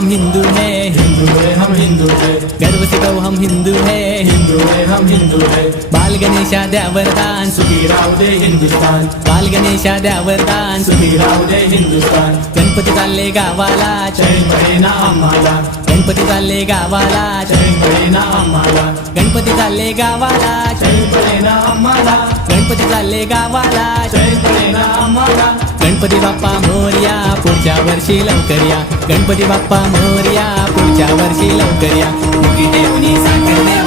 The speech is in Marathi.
हम हिंदू है, हम हिंदू है, गर्व से कहो हम हिंदू है, हम हिंदू है। बाल गणेशा द्या वरदान, सुखी राहू दे हिंदुस्तान, बाल गणेशा द्या वरदान, सुखी राहू दे हिंदुस्तान। गणपती चालले गावाला, चैन पडेना आम्हाला, गणपती चालले गावाला, चैन पडेना आम्हाला, गणपती चालले गावाला, चैन पडेना आम्हाला, गणपती चालले गावाला, चैन पडेना आम्हाला। गणपती बाप्पा मोरया, पुढच्या वर्षी लवकर या, गणपती बाप्पा मोरया, पुढच्या वर्षी लवकर या, मुठी ठेवून साखर